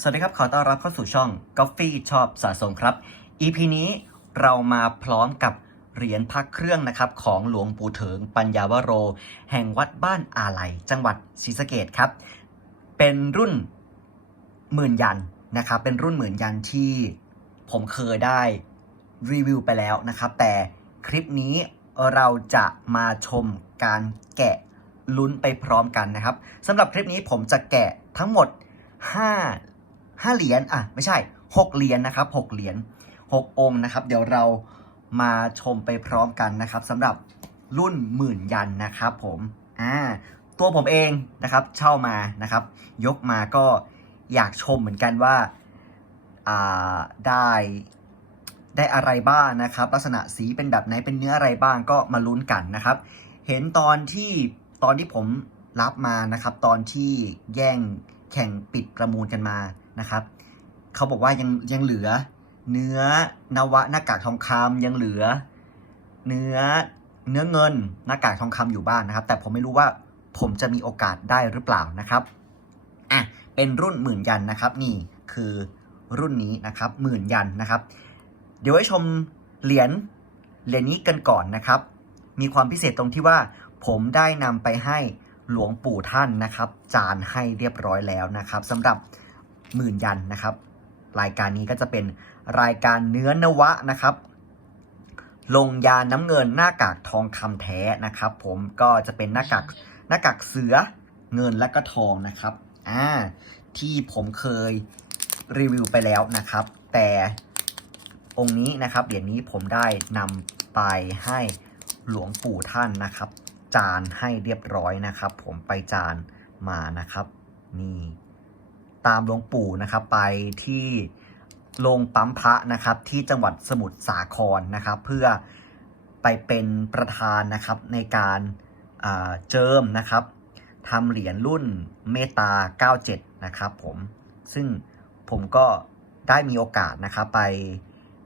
สวัสดีครับ ขอต้อนรับเข้าสู่ช่อง Coffee ชอบสะสมครับ EP นี้เรามาพร้อมกับเหรียญพักเครื่องนะครับของหลวงปู่เถิงปัญญาวโร แห่งวัดบ้านอาไลจังหวัดศรีสะเกดครับ เป็นรุ่นหมื่นยันนะครับ เป็นรุ่นหมื่นยันที่ผมเคยได้รีวิวไปแล้วนะครับ แต่คลิปนี้เราจะมาชมการแกะลุ้นไปพร้อมกันนะครับสำหรับคลิปนี้ผมจะแกะทั้งหมด 5 5เหรียญอะไม่ใช่6เหรียญนะครับ6เหรียญ6องค์นะครับ เดี๋ยวเรามาชมไปพร้อมกันนะครับสำหรับรุ่นหมื่นยันนะครับผมอ่าตัวผมเองนะครับเช่ามานะครับ ยกมาก็อยากชมเหมือนกันว่าอ่าได้ได้อะไรบ้างนะครับ ลักษณะสีเป็นแบบไหนเป็นเนื้ออะไรบ้างก็มาลุ้นกันนะครับ เห็นตอนที่ตอนที่ผมรับมานะครับ ตอนที่แย่งแข่งปิดประมูลกันมา นะครับเขาบอกว่ายังยังเหลือ เนื้อนวะหน้ากากทองคำยังเหลือ เนื้อเนื้อเงินหน้ากากทองคำอยู่บ้านนะครับ แต่ผมไม่รู้ว่าผมจะมีโอกาสได้หรือเปล่านะครับอะเป็นรุ่นหมื่นยันนะครับ นี่คือรุ่นนี้นะครับหมื่นยันนะครับ เดี๋ยวไว้ชมเหรียญเหรียญนี้กันก่อนนะครับ มีความพิเศษตรงที่ว่า ผมได้นำไปให้หลวงปู่ท่านนะครับ จานให้เรียบร้อยแล้วนะครับสำหรับ หมื่นยันนะครับ รายการนี้ก็จะเป็นรายการเนื้อนวะนะครับ ลงยาน้ำเงินหน้ากากทองคำแท้นะครับ ผมก็จะเป็นหน้ากากหน้ากากเสือเงินและก็ทองนะครับอ่าที่ผมเคยรีวิวไปแล้วนะครับ แต่องค์นี้นะครับเหรียญนี้ผมได้นำไปให้หลวงปู่ท่านนะครับ จานให้เรียบร้อยนะครับ ผมไปจานมานะครับ นี่ ตามหลวงปู่นะครับไปที่โรงปั๊มพระนะครับที่จังหวัดสมุทรสาครนะครับ เพื่อไปเป็นประธานนะครับในการเจิมนะครับทำเหรียญรุ่นเมตตา 97 นะครับผมซึ่งผมก็ได้มีโอกาสนะครับไป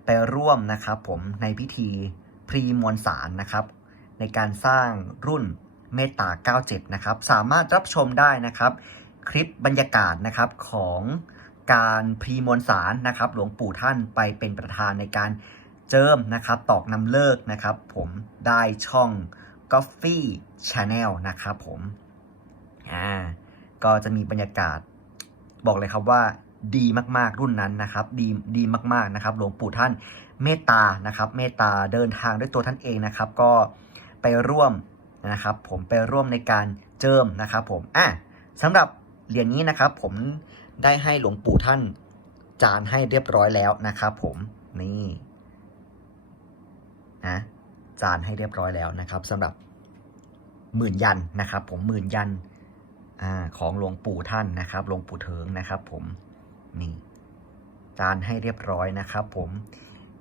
ไปร่วมนะครับผมในพิธีพรีมวลสารนะครับ ในการสร้างรุ่นเมตตา 97 นะครับ สามารถรับชมได้นะครับ คลิปบรรยากาศนะครับของการพรีมวลสารนะครับ หลวงปู่ท่านไปเป็นประธานในการเจิมนะครับตอกนำเลิกนะครับ ผมได้ช่อง Coffee Channel นะครับผมอ่าก็จะมีบรรยากาศบอกเลยครับว่าดีมากๆรุ่นนั้นนะครับ ดีดีมากๆนะครับ หลวงปู่ท่านเมตตานะครับเมตตาเดินทางด้วยตัวท่านเองนะครับ ก็ไปร่วมนะครับ ผมไปร่วมในการเจิมนะครับ ผมอะสำหรับ เหรียญนี้นะครับผมได้ให้หลวงปู่ท่านจานให้เรียบร้อยแล้วนะครับผมนี่นะจานให้เรียบร้อยแล้วนะครับสำหรับหมื่นยันนะครับ ผมหมื่นยันอของหลวงปู่ท่านนะครับหลวงปู่เถิงนะครับ ผมนี่จานให้เรียบร้อยนะครับ ผม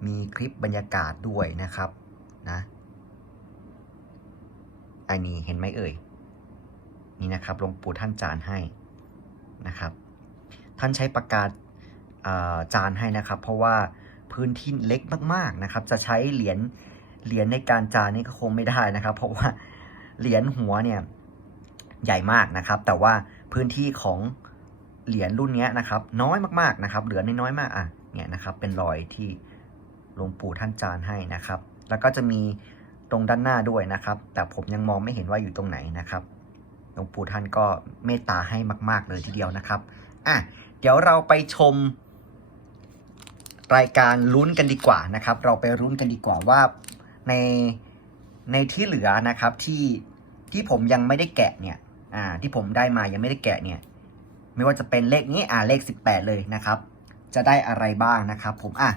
มีคลิปบรรยากาศด้วยนะครับนะอันนี้เห็นไหมเอ่ยนี่นะครับหลวงปู่ท่านจานให้ นะครับ ท่านใช้ปากกาจานให้นะครับ เพราะว่าพื้นที่เล็กมากๆนะครับ จะใช้เหรียญเหรียญในการจานนี่ก็คงไม่ได้นะครับ เพราะว่าเหรียญหัวเนี่ยใหญ่มากนะครับ แต่ว่าพื้นที่ของเหรียญรุ่นนี้นะครับ น้อยมากๆนะครับ เหลือน้อยมากอะเนี่ยนะครับ เป็นรอยที่หลวงปู่ท่านจานให้นะครับ แล้วก็จะมีตรงด้านหน้าด้วยนะครับ แต่ผมยังมองไม่เห็นว่าอยู่ตรงไหนนะครับ หลวงปู่ท่านก็เมตตาให้มาก ๆ เลยทีเดียวนะครับอะเดี๋ยวเราไปชม รายการลุ้นกันดีกว่านะครับ เราไปลุ้นกันดีกว่าว่าในในที่เหลือนะครับที่ที่ผมยังไม่ได้แกะเนี่ยอ่าที่ผมได้มายังไม่ได้แกะเนี่ยไม่ว่าจะเป็นเลขนี้อ่าเลข 18 เลยนะครับ จะได้อะไรบ้างนะครับ ผมอะ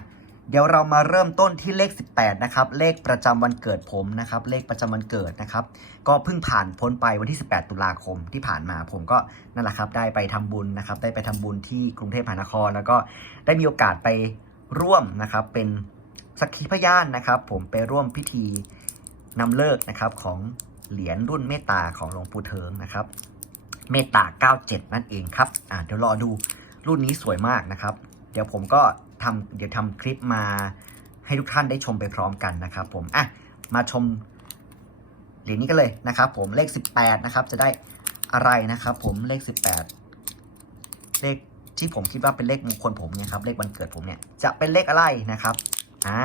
เดี๋ยวเรามาเริ่มต้นที่เลข 18 นะครับ เลขประจำวันเกิดผมนะครับ เลขประจำวันเกิดนะครับ ก็เพิ่งผ่านพ้นไปวันที่ 18 ตุลาคมที่ผ่านมาผมก็นั่นแหละครับได้ไปทำบุญนะครับ ได้ไปทำบุญที่กรุงเทพมหานคร แล้วก็ได้มีโอกาสไปร่วมนะครับ เป็นสักขีพยานนะครับ ผมไปร่วมพิธีนำเลิกนะครับของเหรียญรุ่นเมตตาของหลวงปู่เทิงนะครับ เมตตา 97 นั่นเองครับอ่าเดี๋ยวรอดูรุ่นนี้สวยมากนะครับ เดี๋ยวผมก็ ทำเดี๋ยวทำคลิปมาให้ทุกท่านได้ชมไปพร้อมกันนะครับผมอะมาชมเหรียญนี้กันเลยนะครับผมเลข 18นะครับจะได้อะไรนะครับผมเลข 18 เลขที่ผมคิดว่าเป็นเลขมงคลผมเนี่ยครับเลขวันเกิดผมเนี่ยจะเป็นเลขอะไรนะครับอ่า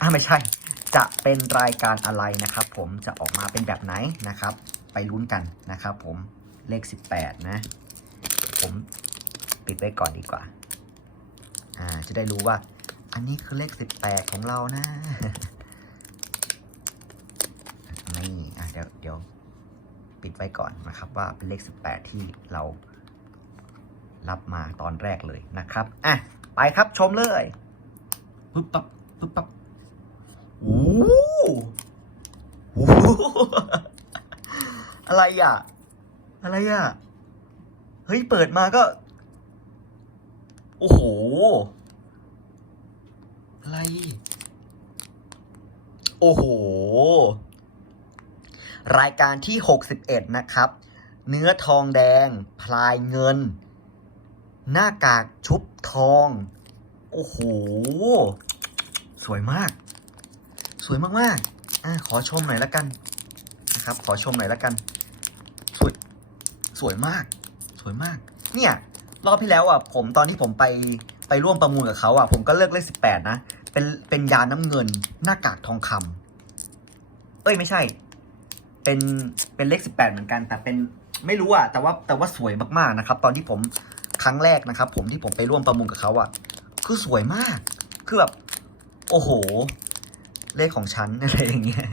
อ่าไม่ใช่ จะเป็นรายการอะไรนะครับ ผมจะออกมาเป็นแบบไหนนะครับ ไปลุ้นกันนะครับ ผมเลข 18 นะ ผมปิดไว้ก่อนดีกว่า อ่า จะได้รู้ว่า อันนี้คือเลข18ของเรานะนี่อะเดี๋ยวเดี๋ยว ปิดไว้ก่อนนะครับ ว่าเป็นเลข18ที่เรา รับมาตอนแรกเลยนะครับอะไปครับชมเลยปึ๊บปั๊บปึ๊บปั๊บโอ้โหอะไรอะ อะไรอะ เฮ้ย เปิดมาก็ โอ้โห อะไร โอ้โห รายการที่ 61 นะครับ เนื้อทองแดง พลายเงิน หน้ากากชุบทอง โอ้โห สวยมาก สวยมากๆอะขอชมหน่อยละกันนะครับ ขอชมหน่อยละกัน สวย สวยมาก สวยมาก เนี่ย รอบที่แล้วอะผมตอนที่ผมไปไปร่วมประมูลกับเขาอะผมก็เลือกเลขสิบแปดนะ เป็นเป็นยาน้ำเงินหน้ากากทองคำเอ้ยไม่ใช่ เป็นเป็นเลขสิบแปดเหมือนกัน แต่เป็นไม่รู้อะแต่ว่าแต่ว่าสวยมากๆนะครับ ตอนที่ผมครั้งแรกนะครับ ผมที่ผมไปร่วมประมูลกับเขาอะคือสวยมาก คือแบบโอ้โห เลขของฉันอะไรอย่างเงี้ย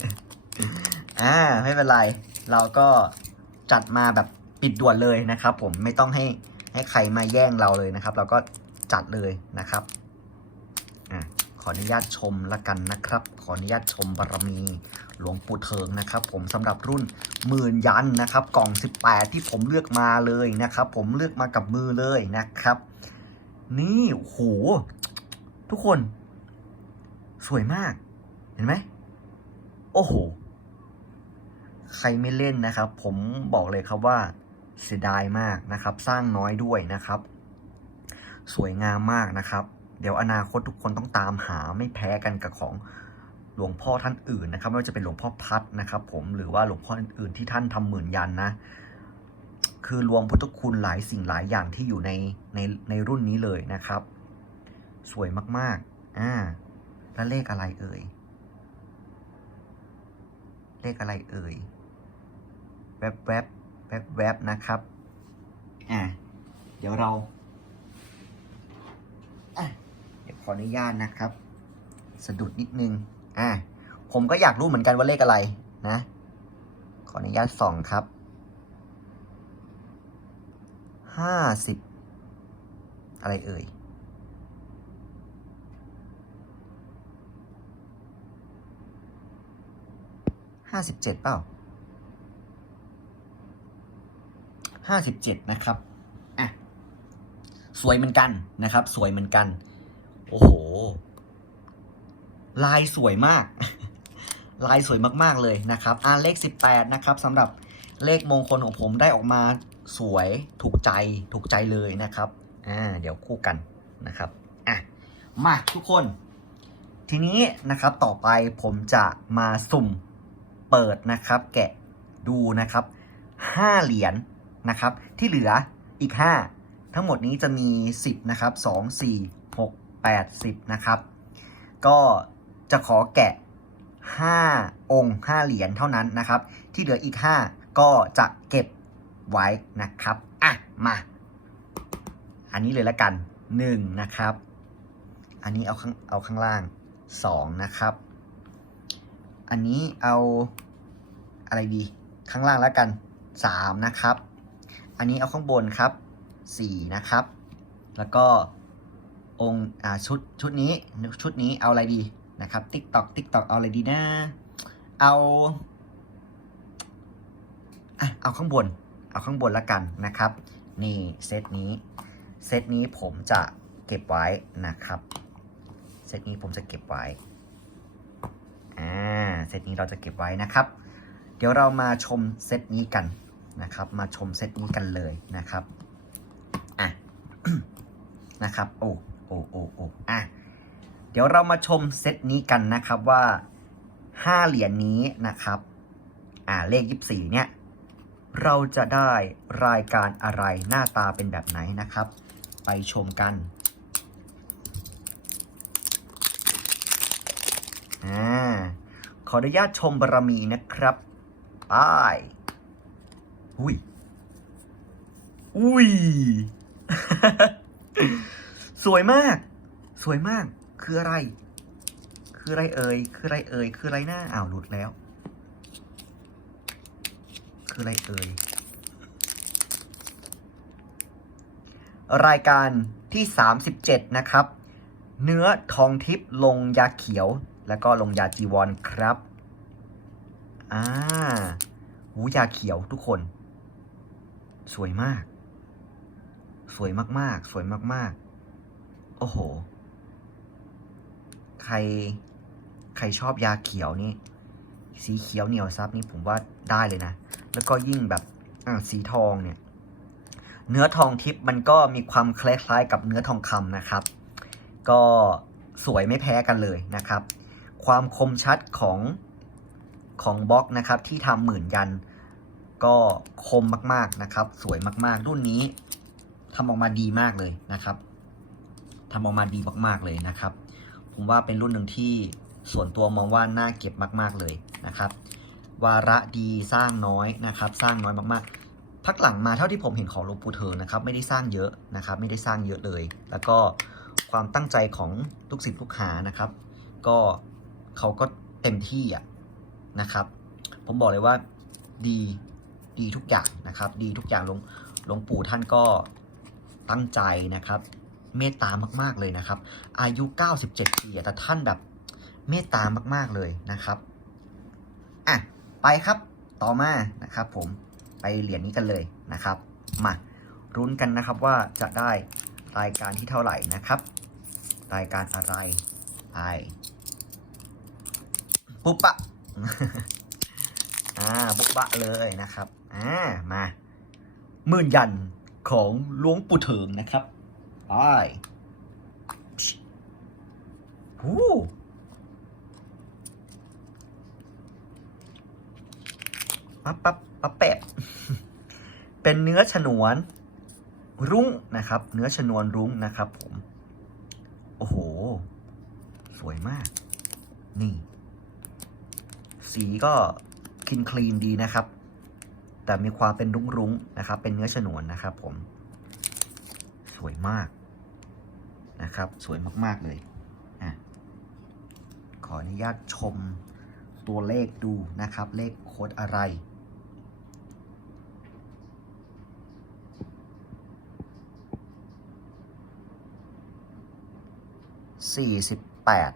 อ่าไม่เป็นไร เราก็จัดมาแบบปิดด่วนเลยนะครับ ผมไม่ต้องให้ ให้ใครมาแย่งเราเลยนะครับ เราก็จัดเลยนะครับอะขออนุญาตชมละกันนะครับ ขออนุญาตชมบารมีหลวงปู่เทิงนะครับ ผมสำหรับรุ่นหมื่นยันนะครับ กล่อง 18 ที่ผมเลือกมาเลยนะครับ ผมเลือกมากับมือเลยนะครับ นี่โอ้โหทุกคน สวยมาก เห็นไหมโอ้โห ใครไม่เล่นนะครับ ผมบอกเลยครับว่า เสียดายมากนะครับ สร้างน้อยด้วยนะครับ สวยงามมากนะครับ เดี๋ยวอนาคตทุกคนต้องตามหาไม่แพ้กันกับของหลวงพ่อท่านอื่นนะครับไม่ว่าจะเป็นหลวงพ่อพัดนะครับ ผมหรือว่าหลวงพ่ออื่นๆที่ท่านทำหมื่นยันนะ คือรวมพุทธคุณหลายสิ่งหลายอย่างที่อยู่ในในในรุ่นนี้เลยนะครับ สวยมากๆอ่าแล้วเลขอะไรเอ่ยเลขอะไรเอ่ยแวบแวบ แวบแวบนะครับ อะ เดี๋ยวเรา อะ เดี๋ยวขออนุญาตนะครับ สะดุดนิดนึง อะ ผมก็อยากรู้เหมือนกันว่าเลขอะไรนะ ขออนุญาตส่องครับ ห้าสิบ อะไรเอ่ยห้าสิบเจ็ดเปล่า ห้าสิบเจ็ดนะครับอะสวยเหมือนกันนะครับ สวยเหมือนกัน โอ้โห ลายสวยมาก ลายสวยมากๆเลยนะครับอ่าเลขสิบแปดนะครับสำหรับเลขมงคลของผมได้ออกมาสวยถูกใจถูกใจเลยนะครับอ่าเดี๋ยวคู่กันนะครับอะมาทุกคน ทีนี้นะครับต่อไปผมจะมาสุ่มเปิดนะครับ แกะดูนะครับห้าเหรียญ นะครับ ที่เหลืออีก 5 ทั้งหมดนี้จะมี 10 นะครับ 2 4 6 8 10 นะครับ ก็จะขอแกะ 5 องค์ 5 เหรียญเท่านั้นนะครับ ที่เหลืออีก 5 ก็จะเก็บไว้นะครับ อะ มา อันนี้เลยละกัน 1 นะครับ อันนี้เอาข้างเอาข้างล่าง 2 นะครับ อันนี้เอาอะไรดี ข้างล่างแล้วกัน 3 นะครับ อันนี้เอาข้างบนครับ4นะครับ แล้วก็องค์อ่าชุดชุดนี้ชุดนี้เอาอะไรดีนะครับติ๊กตอกติ๊กตอกเอาอะไรดีนะ เอาอะเอาข้างบน เอาข้างบนล้วกันนะครับ นี่เซตนี้ เซตนี้ผมจะเก็บไว้นะครับ เซตนี้ผมจะเก็บไว้อ่าเซตนี้เราจะเก็บไว้นะครับ เดี๋ยวเรามาชมเซตนี้กัน นะครับ มาชมเซตนี้กันเลยนะครับอะนะครับโอ้โอ้โอ้โอ้อะเดี๋ยวเรามาชมเซตนี้กันนะครับว่าห้าเหรียญนี้นะครับอ่าเลขยี่สี่เนี่ยเราจะได้รายการอะไรหน้าตาเป็นแบบไหนนะครับ ไปชมกันอ่าขออนุญาตชมบารมีนะครับ ไป อุ้ย อุ้ย สวยมาก สวยมาก คืออะไร คืออะไรเอ่ย คืออะไรเอ่ย คืออะไรหน้าอ้าวหลุดแล้ว คืออะไรเอ่ย รายการที่ 37 นะครับ เนื้อทองทิพย์ลงยาเขียว แล้วก็ลงยาจีวรครับ อ่าหูยาเขียวทุกคน สวยมาก สวยมากๆ สวยมากๆ โอ้โห ใคร ใครชอบยาเขียวนี่ สีเขียวเหนียวซับนี่ผมว่าได้เลยนะ แล้วก็ยิ่งแบบสีทองเนี่ย เนื้อทองทิพย์มันก็มีความคล้ายๆกับเนื้อทองคำนะครับ ก็สวยไม่แพ้กันเลยนะครับ ความคมชัดของของบล็อกนะครับ ที่ทำหมื่นยัน ก็คมมากๆนะครับ สวยมากๆ รุ่นนี้ทำออกมาดีมากเลยนะครับทำออกมาดีมากๆเลยนะครับ ผมว่าเป็นรุ่นหนึ่งที่ส่วนตัวมองว่าน่าเก็บมาก ๆเลยนะครับ วาระดีสร้างน้อยนะครับ สร้างน้อยมากๆ พักหลังมาเท่าที่ผมเห็นของหลวงปู่เทิงนะครับ ไม่ได้สร้างเยอะนะครับ ไม่ได้สร้างเยอะเลย แล้วก็ความตั้งใจของลูกศิษย์ลูกหานะครับ ก็เขาก็เต็มที่อะนะครับ ผมบอกเลยว่าดี ดีทุกอย่างนะครับ ดีทุกอย่างหลวงหลวงปู่ท่านก็ตั้งใจนะครับ เมตตามากๆเลยนะครับ อายุ 97 ปีแต่ท่านแบบเมตตามากๆเลยนะครับอะไปครับต่อมานะครับ ผมไปเหรียญนี้กันเลยนะครับ มารุ้นกันนะครับว่าจะได้รายการที่เท่าไหร่นะครับ รายการอะไรไปปุ๊บปะอ่าปุ๊บปะเลยนะครับ อ่ามาหมื่นยันของหลวงปู่เถิงนะครับไปหูปั๊บปั๊บปั๊บแปะเป็นเนื้อฉนวนรุ้งนะครับ เนื้อชนวนรุ้งนะครับผม โอ้โห สวยมาก นี่ สีก็คินคลีนดีนะครับ แต่มีความเป็นรุ้งรุ้งๆนะครับ เป็นเนื้อฉนวนนะครับ ผม สวยมากนะครับ สวยมาก ๆ เลยอขออนุญาตชมตัวเลขดูนะครับ เลขโค้ดอะไร สี่สิบแปด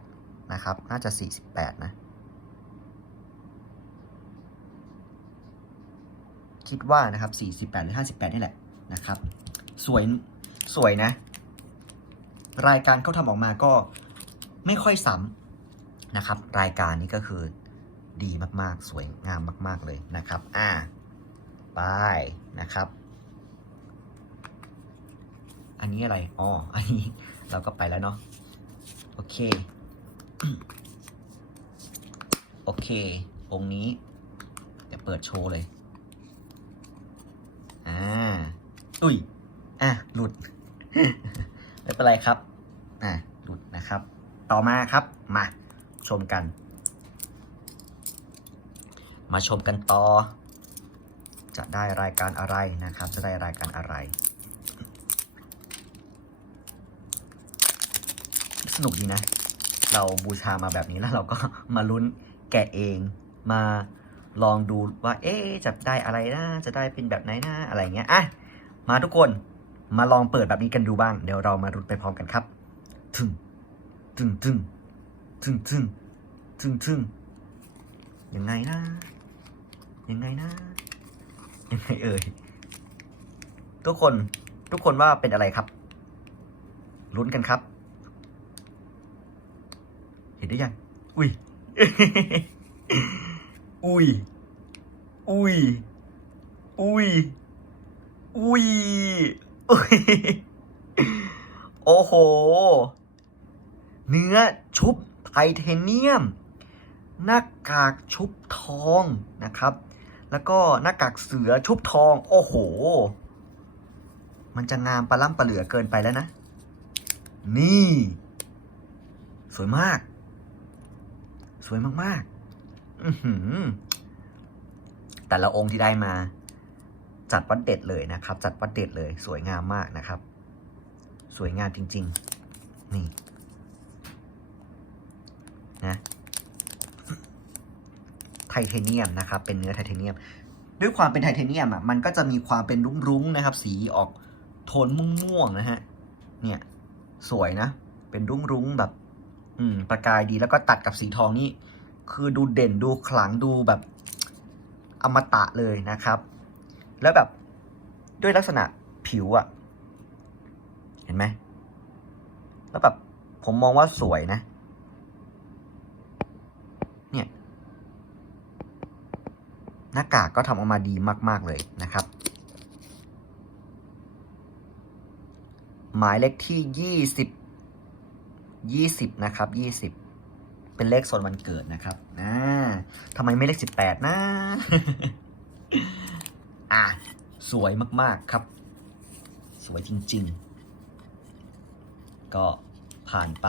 นะครับ น่าจะสี่สิบแปดนะ คิดว่านะครับสี่สิบแปดหรือห้าสิบแปดนี่แหละนะครับสวยสวยนะ รายการเขาทำออกมาก็ไม่ค่อยซ้ำนะครับ รายการนี้ก็คือดีมากๆ สวยงามมาก ๆ เลยนะครับ อ่าไปนะครับ อันนี้อะไร อ๋อ อันนี้เราก็ไปแล้วเนาะ โอเค โอเค องค์นี้เดี๋ยวเปิดโชว์เลย อ่า อุ้ย อะ หลุด ไม่เป็นไรครับ อะ หลุดนะครับ ต่อมาครับ มา ชมกัน มาชมกันต่อ จะได้รายการอะไรนะครับ จะได้รายการอะไร สนุกดีนะ เราบูชามาแบบนี้แล้วเราก็มาลุ้นแกะเอง มาลองดูว่า เอ๊จะได้อะไรนะ จะได้เป็นแบบไหนนะ อะไรเงี้ย อะ มาทุกคนมาลองเปิดแบบนี้กันดูบ้าง เดี๋ยวเรามารุ้นไปพร้อมกันครับถึงถึงถึงถึงถึงถึงถึงยังไงนะยังไงนะยังไงเอ่ยทุกคนทุกคนว่าเป็นอะไรครับลุ้นกันครับ เห็นได้ยัง อุ้ย อุ้ย อุ้ย อุ้ย อุ้ยอุ้ย โอ้โห เนื้อชุบไทเทเนียม หน้ากากชุบทองนะครับ แล้วก็หน้ากากเสือชุบทอง โอ้โห มันจะงามปลาล่ำปลาเหลือเกินไปแล้วนะ นี่ สวยมาก สวยมากๆอือหือแต่ละองค์ที่ได้มา จัดวัดเด็ดเลยนะครับ จัดวัดเด็ดเลย สวยงามมากนะครับ สวยงามจริง ๆ นี่นะไทเทเนียมนะครับ เป็นเนื้อไทเทเนียม ด้วยความเป็นไทเทเนียมอะมันก็จะมีความเป็นรุ้งๆนะครับ สีออกโทนม่วงๆนะฮะเนี่ย สวยนะ เป็นรุ้งๆแบบ อืม ประกายดีแล้วก็ตัดกับสีทองนี่คือดูเด่นดูขลังดูแบบอมตะเลยนะครับ แล้วแบบด้วยลักษณะผิวอะเห็นไหมแล้วแบบผมมองว่าสวยนะ เนี่ยหน้ากากก็ทำออกมาดีมาก ๆ เลยนะครับ หมายเลขที่ยี่สิบยี่สิบนะครับยี่สิบเป็นเลขส่วนวันเกิดนะครับนะทำไมไม่เลขสิบแปดนะ อะสวยมากๆครับ สวยจริง ๆ ก็ผ่านไป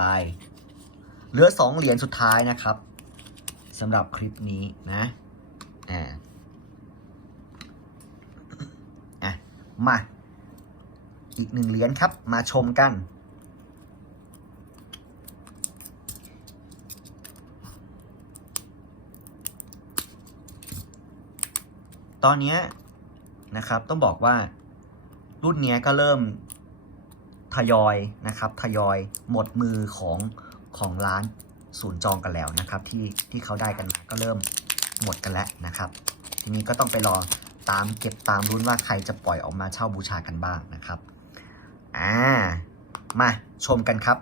เหลือสองเหรียญสุดท้ายนะครับสำหรับคลิปนี้นะอ่าอะมา อีกหนึ่งเหรียญครับ มาชมกันตอนเนี้ย นะครับ ต้องบอกว่ารุ่นนี้ก็เริ่มทยอยนะครับ ทยอยหมดมือของของร้านศูนย์จองกันแล้วนะครับ ที่ที่เขาได้กันมาก็เริ่มหมดกันแล้วนะครับ ทีนี้ก็ต้องไปรอตามเก็บตามรุ้นว่าใครจะปล่อยออกมาเช่าบูชากันบ้างนะครับอ่ามาชมกันครับ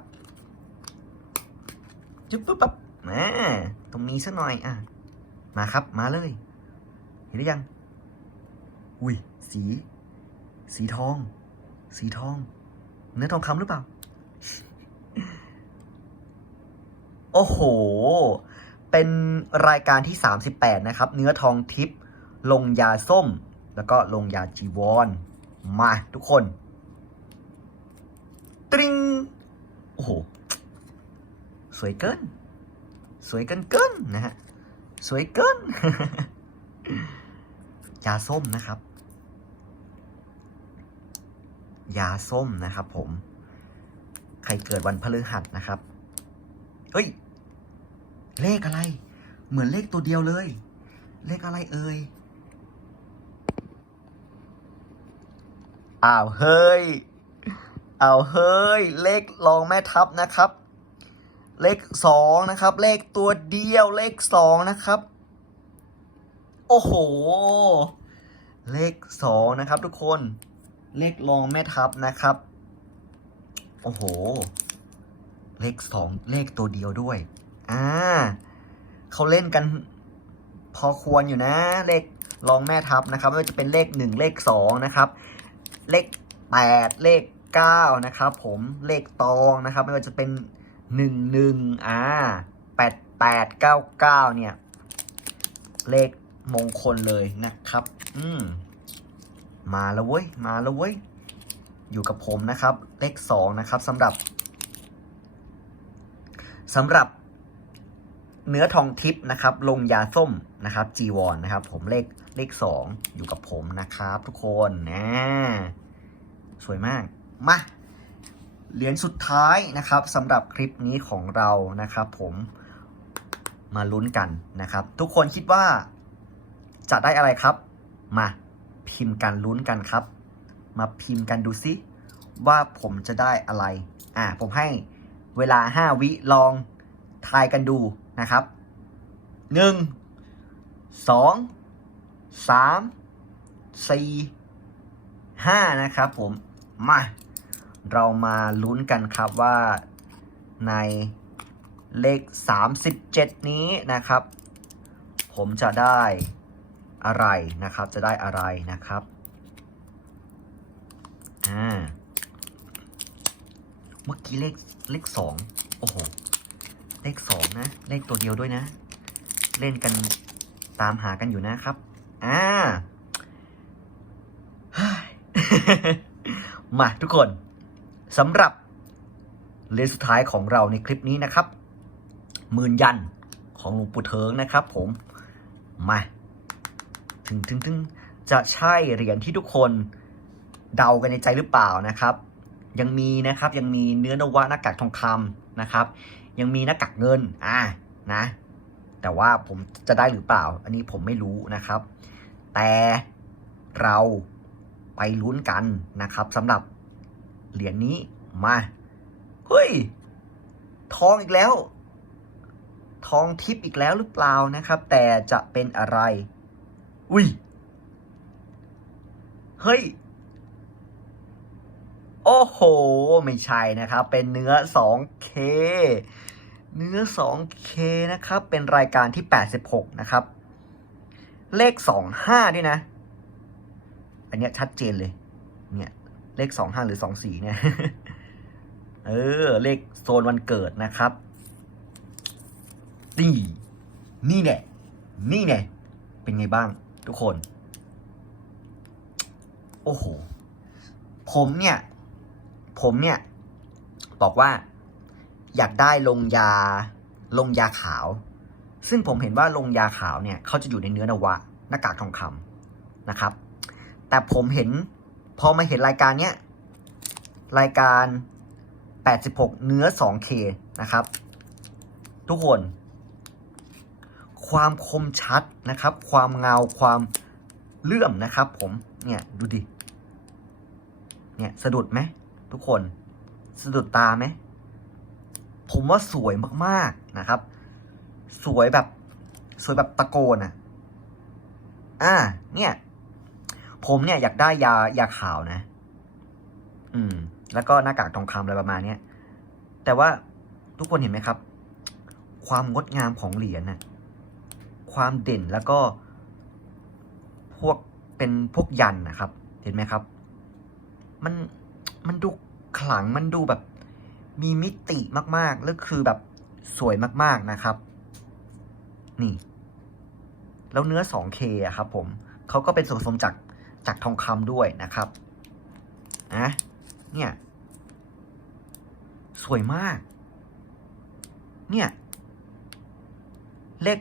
จุ๊บปุ๊บปั๊บอ่าตรงนี้สักหน่อยอะมาครับมาเลย เห็นหรือยัง อุ้ย สี สีทอง สีทอง เนื้อทองคำหรือเปล่า โอ้โห เป็นรายการที่ 38 นะครับ เนื้อทองทิพย์ลงยาส้ม แล้วก็ลงยาจีวรมาทุกคน ตริง โอ้โห สวยเกิน สวยเกินเกินนะฮะ สวยเกินยาส้มนะครับ ยาส้มนะครับผม ใครเกิดวันพฤหัสนะครับ เฮ้ย เลขอะไร เหมือนเลขตัวเดียวเลย เลขอะไรเอ่ย อ้าวเฮ้ย อ้าวเฮ้ย เลขรองแม่ทัพนะครับ เลขสองนะครับ เลขตัวเดียวเลขสองนะครับ โอ้โห เลขสองนะครับทุกคน เลขรองแม่ทัพนะครับ โอ้โห เลขสองเลขตัวเดียวด้วย อ่าเขาเล่นกันพอควรอยู่นะ เลขรองแม่ทัพนะครับไม่ว่าจะเป็นเลขหนึ่งเลขสองนะครับ เลขแปดเลขเก้านะครับ ผมเลขตองนะครับ ไม่ว่าจะเป็นหนึ่งหนึ่งอ่าแปดแปดเก้าเก้าเนี่ย เลขมงคลเลยนะครับ อืม มาแล้วเว้ย มาแล้วเว้ย อยู่กับผมนะครับ เลขสองนะครับสำหรับสำหรับเนื้อทองทิพย์นะครับ ลงยาส้มนะครับจีวรนะครับ ผมเลขเลขสองอยู่กับผมนะครับ ทุกคนนะสวยมาก มาเหรียญสุดท้ายนะครับสำหรับคลิปนี้ของเรานะครับ ผมมาลุ้นกันนะครับ ทุกคนคิดว่าจะได้อะไรครับ มา พิมพ์กันลุ้นกันครับ มาพิมพ์กันดูซิว่าผมจะได้อะไร อ่า ผมให้เวลา 5 วิลองทายกันดูนะครับ 1 2 3 4 5 นะครับผม มา เรามาลุ้นกันครับว่าในเลข 37 นี้นะครับ ผมจะได้ อะไรนะครับ จะได้อะไรนะครับอ่าเมื่อกี้เลขเลขสองโอ้โหเลขสองนะ เลขตัวเดียวด้วยนะ เล่นกันตามหากันอยู่นะครับอ่ามาทุกคนสำหรับเลนสุดท้ายของเราในคลิปนี้นะครับหมื่นยันของหลวงปู่เทิงนะครับผมมา ถึงถึงถึงจะใช่เหรียญที่ทุกคนเดากันในใจหรือเปล่านะครับ ยังมีนะครับยังมีเนื้อนวะหน้ากากทองคำนะครับ ยังมีหน้ากากเงินอ่านะ แต่ว่าผมจะได้หรือเปล่า อันนี้ผมไม่รู้นะครับ แต่เราไปลุ้นกันนะครับสำหรับเหรียญนี้มาเฮ้ย ทองอีกแล้ว ทองทิพย์อีกแล้วหรือเปล่านะครับ แต่จะเป็นอะไร อุ้ย เฮ้ย โอ้โห ไม่ใช่นะครับ เป็นเนื้อ 2K เนื้อ 2K นะครับ เป็นรายการที่ 86 นะครับ เลข 25 ด้วยนะ อันเนี้ยชัดเจนเลย เนี่ย เลข 25 หรือ 24 เนี่ย เออ เลขโซนวันเกิดนะครับ นี่ นี่แน่นี่แน่เป็นไงบ้าง ทุกคน โอ้โห ผมเนี่ย ผมเนี่ย บอกว่า อยากได้ลงยา ลงยาขาว ซึ่งผมเห็นว่าลงยาขาวเนี่ยเขาจะอยู่ในเนื้อนวะหน้ากากทองคำนะครับ แต่ผมเห็น พอมาเห็นรายการเนี้ย รายการ 86 เนื้อ 2K นะครับ ทุกคน ความคมชัดนะครับ ความเงาความเลื่อมนะครับ ผมเนี่ยดูดิเนี่ยสะดุดไหมทุกคนสะดุดตาไหมผมว่าสวยมากๆนะครับ สวยแบบสวยแบบตะโกนอะอ่า เนี่ย ผมเนี่ยอยากได้ยายาขาวนะ อืม แล้วก็หน้ากากทองคำอะไรประมาณเนี้ยแต่ว่าทุกคนเห็นไหมครับ ความงดงามของเหรียญน่ะ ความเด่นแล้วก็พวกเป็นพวกยันนะครับ เห็นไหมครับ มันมันดูขลังมันดูแบบ มีมิติมากๆแล้วคือแบบสวยมากๆนะครับ นี่ แล้วเนื้อ 2K อะครับ ผมเขาก็เป็นส่วนผสมจากจากทองคำด้วยนะครับนะเนี่ย สวยมาก เนี่ย เลข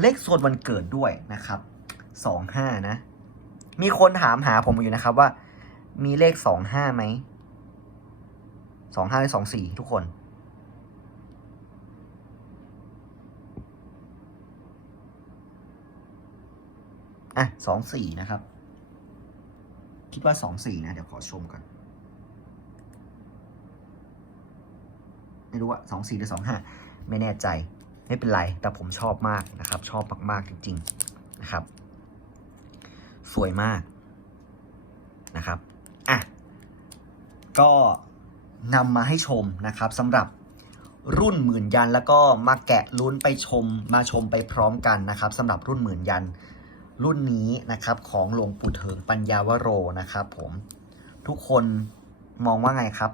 เลขส่วนวันเกิดด้วยนะครับสองห้านะ มีคนถามหาผมอยู่นะครับว่า มีเลขสองห้าไหมสองห้าหรือสองสี่ทุกคน อะสองสี่นะครับ คิดว่าสองสี่นะ เดี๋ยวขอชมก่อนไม่รู้ว่าสองสี่หรือสองห้าไม่แน่ใจ ไม่เป็นไร แต่ผมชอบมากนะครับ ชอบมาก ๆ จริง ๆ นะครับ สวยมากนะครับ อะ ก็นำมาให้ชมนะครับสำหรับรุ่นหมื่นยันแล้วก็มาแกะลุ้นไปชมมาชมไปพร้อมกันนะครับสำหรับรุ่นหมื่นยันรุ่นนี้นะครับของหลวงปู่เถิงปัญญาวโรนะครับ ผมทุกคนมองว่าไงครับ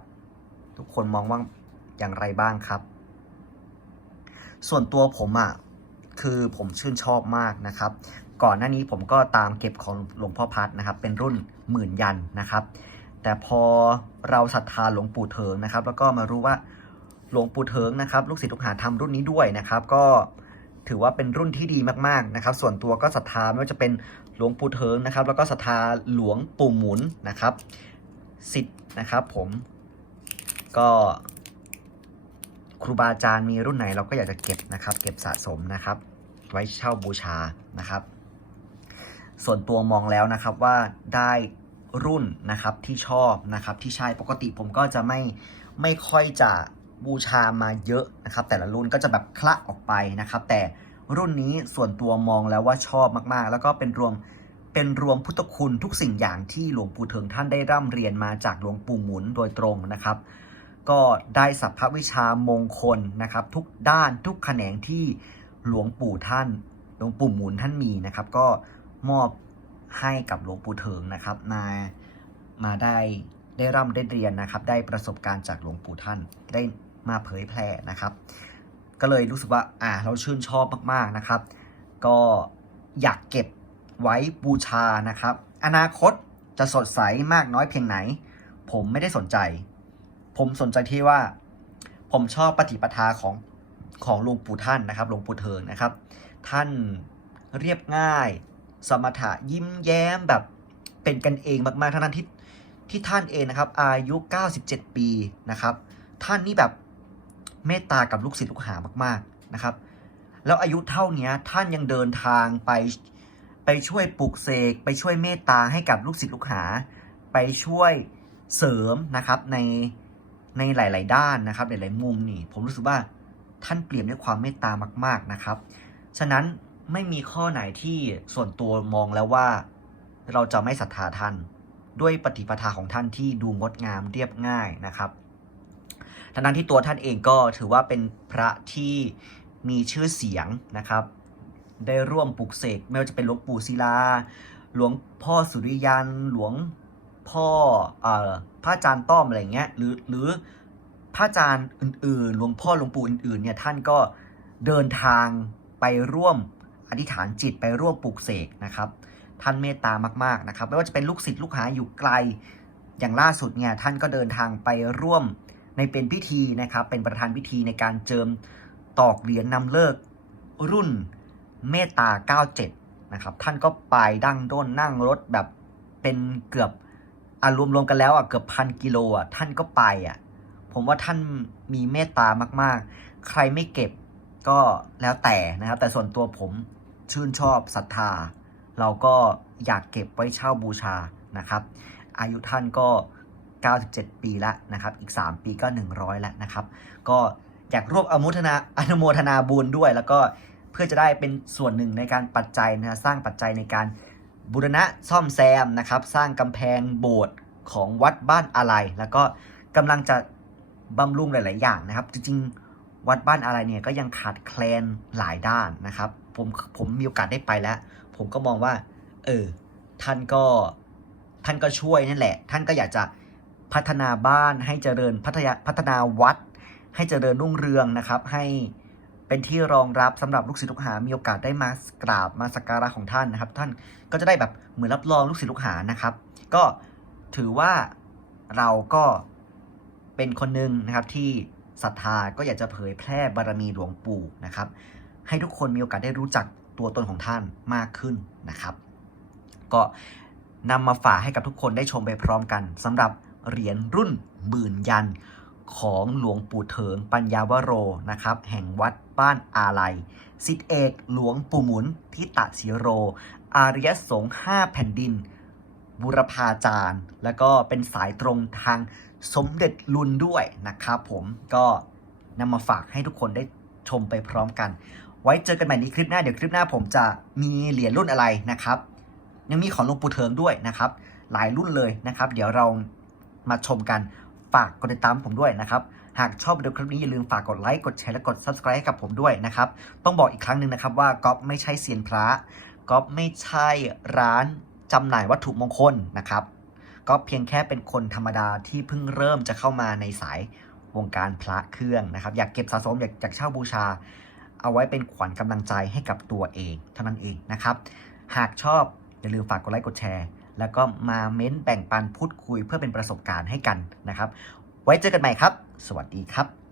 ทุกคนมองว่าอย่างไรบ้างครับ ส่วนตัวผมอะ่ะคือผมชื่นชอบมากนะครับ ก่อนหน้านี้ผมก็ตามเก็บของหลวงพ่อพัดนะครับ เป็นรุ่นหมื่นยันนะครับ แต่พอเราศรัทธาหลวงปู่เถิงนะครับ แล้วก็มารู้ว่าหลวงปู่เถิงนะครับ ลูกศิษย์ลูกหาทำรุ่นนี้ด้วยนะครับ ก็ถือว่าเป็นรุ่นที่ดีมากๆนะครับ ส่วนตัวก็ศรัทธาไม่ว่าจะเป็นหลวงปู่เถิงนะครับ แล้วก็ศรัทธาหลวงปู่หมุนนะครับสิทธิ์นะครับ ผมก็ ครูบาอาจารย์มีรุ่นไหนเราก็อยากจะเก็บนะครับ เก็บสะสมนะครับ ไว้เช่าบูชานะครับ ส่วนตัวมองแล้วนะครับว่าได้รุ่นนะครับที่ชอบนะครับที่ใช่ปกติผมก็จะไม่ไม่ค่อยจะบูชามาเยอะนะครับ แต่ละรุ่นก็จะแบบคละออกไปนะครับ แต่รุ่นนี้ส่วนตัวมองแล้วว่าชอบมากๆ แล้วก็เป็นรวมเป็นรวมพุทธคุณทุกสิ่งอย่างที่หลวงปู่เถิงท่านได้ร่ำเรียนมาจากหลวงปู่หมุนโดยตรงนะครับ ก็ได้สัพพวิชามงคลนะครับ ทุกด้านทุกแขนงที่หลวงปู่ท่านหลวงปู่หมุนท่านมีนะครับ ก็มอบให้กับหลวงปู่เถิงนะครับมามาได้ได้ร่ำได้เรียนนะครับ ได้ประสบการณ์จากหลวงปู่ท่านได้มาเผยแพร่นะครับ ก็เลยรู้สึกว่าอ่าเราชื่นชอบมากๆนะครับ ก็อยากเก็บไว้บูชานะครับ อนาคตจะสดใสมากน้อยเพียงไหน ผมไม่ได้สนใจ ผมสนใจที่ว่า ผมชอบปฏิปทาของของหลวงปู่ท่านนะครับหลวงปู่เทิงนะครับ ท่านเรียบง่าย สมถะยิ้มแย้มแบบเป็นกันเองมากๆทั้งนั้นที่ที่ท่านเองนะครับ อายุ 97 ปีนะครับ ท่านนี่แบบเมตตากับลูกศิษย์ลูกหามาก ๆนะครับ แล้วอายุเท่านี้ท่านยังเดินทางไปไปช่วยปลุกเสกไปช่วยเมตตาให้กับลูกศิษย์ลูกหา ไปช่วยเสริมนะครับใน ในหลาย ๆ ด้านนะครับหลาย ๆ มุมนี่ ผมรู้สึกว่าท่านเปลี่ยนด้วยความเมตตามาก ๆ นะครับ ฉะนั้นไม่มีข้อไหนที่ส่วนตัวมองแล้วว่า เราจะไม่ศรัทธาท่าน ด้วยปฏิปทาของท่านที่ดูงดงามเรียบง่ายนะครับทั้งนั้นที่ตัวท่านเองก็ถือว่าเป็นพระที่มีชื่อเสียงนะครับ ได้ร่วมปลุกเสกไม่ว่าจะเป็นหลวงปู่ศิลา หลวงพ่อสุริยัน หลวง พ่ออพระอาจารย์ต้อมอะไรเงี้ยหรือหรือพระอาจารย์อื่นๆหลวงพ่อหลวงปู่อื่นๆเนี่ยท่านก็เดินทางไปร่วมอธิษฐานจิตไปร่วมปลุกเสกนะครับ ท่านเมตตามากๆนะครับ ไม่ว่าจะเป็นลูกศิษย์ลูกหาอยู่ไกลอย่างล่าสุดเนี่ยท่านก็เดินทางไปร่วมในเป็นพิธีนะครับ เป็นประธานพิธีในการเจิมตอกเหรียญนำเลิกรุ่นเมตตา 97 นะครับ ท่านก็ไปดั้งด้นนั่งรถแบบเป็นเกือบ อารวมรวมๆกันแล้วอะเกือบพันกิโลอะท่านก็ไปอะ ผมว่าท่านมีเมตตามาก ๆ ใครไม่เก็บก็แล้วแต่นะครับ แต่ส่วนตัวผมชื่นชอบศรัทธา เราก็อยากเก็บไว้เช่าบูชานะครับ อายุท่านก็ 97 ปีแล้วนะครับ อีก 3 ปีก็ 100 แล้วนะครับ ก็อยากรวบอนุทนาอนุโมทนาบุญด้วย แล้วก็เพื่อจะได้เป็นส่วนหนึ่งในการปัจจัยนะสร้างปัจจัยในการ บูรณะซ่อมแซมนะครับ สร้างกำแพงโบสถ์ของวัดบ้านอะไร แล้วก็กำลังจะบำรุงหลาย ๆ อย่างนะครับ จริง ๆ วัดบ้านอะไรเนี่ยก็ยังขาดแคลนหลายด้านนะครับ ผมผมมีโอกาสได้ไปแล้ว ผมก็มองว่า เออ ท่านก็ท่านก็ช่วยนั่นแหละ ท่านก็อยากจะพัฒนาบ้านให้เจริญพัฒนาพัฒนาวัด ให้เจริญรุ่งเรืองนะครับ ให้ เป็นที่รองรับสำหรับลูกศิษย์ลูกหา มีโอกาสได้มากราบมาสักการะของท่านนะครับ ท่านก็จะได้แบบเหมือนรับรองลูกศิษย์ลูกหานะครับ ก็ถือว่าเราก็เป็นคนหนึ่งนะครับที่ศรัทธาก็อยากจะเผยแพร่บารมีหลวงปู่นะครับ ให้ทุกคนมีโอกาสได้รู้จักตัวตนของท่านมากขึ้นนะครับ ก็นำมาฝากให้กับทุกคนได้ชมไปพร้อมกันสำหรับเหรียญรุ่นหมื่นยัน ของหลวงปู่เถิงปัญญาวโรนะครับ แห่งวัดบ้านอาลัยสิทธิเอกหลวงปู่หมุนทิตะศิโร อารยสงฆ์ห้าแผ่นดิน บุรพาจารย์ แล้วก็เป็นสายตรงทางสมเด็จลุนด้วยนะครับผมก็นำมาฝากให้ทุกคนได้ชมไปพร้อมกัน ไว้เจอกันใหม่ในคลิปหน้า เดี๋ยวคลิปหน้าผมจะมีเหรียญรุ่นอะไรนะครับ ยังมีของหลวงปู่เทิงด้วยนะครับ หลายรุ่นเลยนะครับ เดี๋ยวเรามาชมกัน ฝากกดติดตามผมด้วยนะครับ หากชอบวิดีโอคลิปนี้อย่าลืมฝากกดไลค์กดแชร์และกด subscribe ให้กับผมด้วยนะครับ ต้องบอกอีกครั้งหนึ่งนะครับว่าก๊อฟไม่ใช่เซียนพระก๊อฟไม่ใช่ร้านจำหน่ายวัตถุมงคลนะครับก๊อฟเพียงแค่เป็นคนธรรมดาที่เพิ่งเริ่มจะเข้ามาในสายวงการพระเครื่องนะครับ อยากเก็บสะสมอยากอยากเช่าบูชา เอาไว้เป็นขวัญกำลังใจให้กับตัวเองเท่านั้นเองนะครับ หากชอบอย่าลืมฝากกดไลค์กดแชร์ แล้วก็มาเม้นแบ่งปันพูดคุยเพื่อเป็นประสบการณ์ให้กันนะครับ ไว้เจอกันใหม่ครับ สวัสดีครับ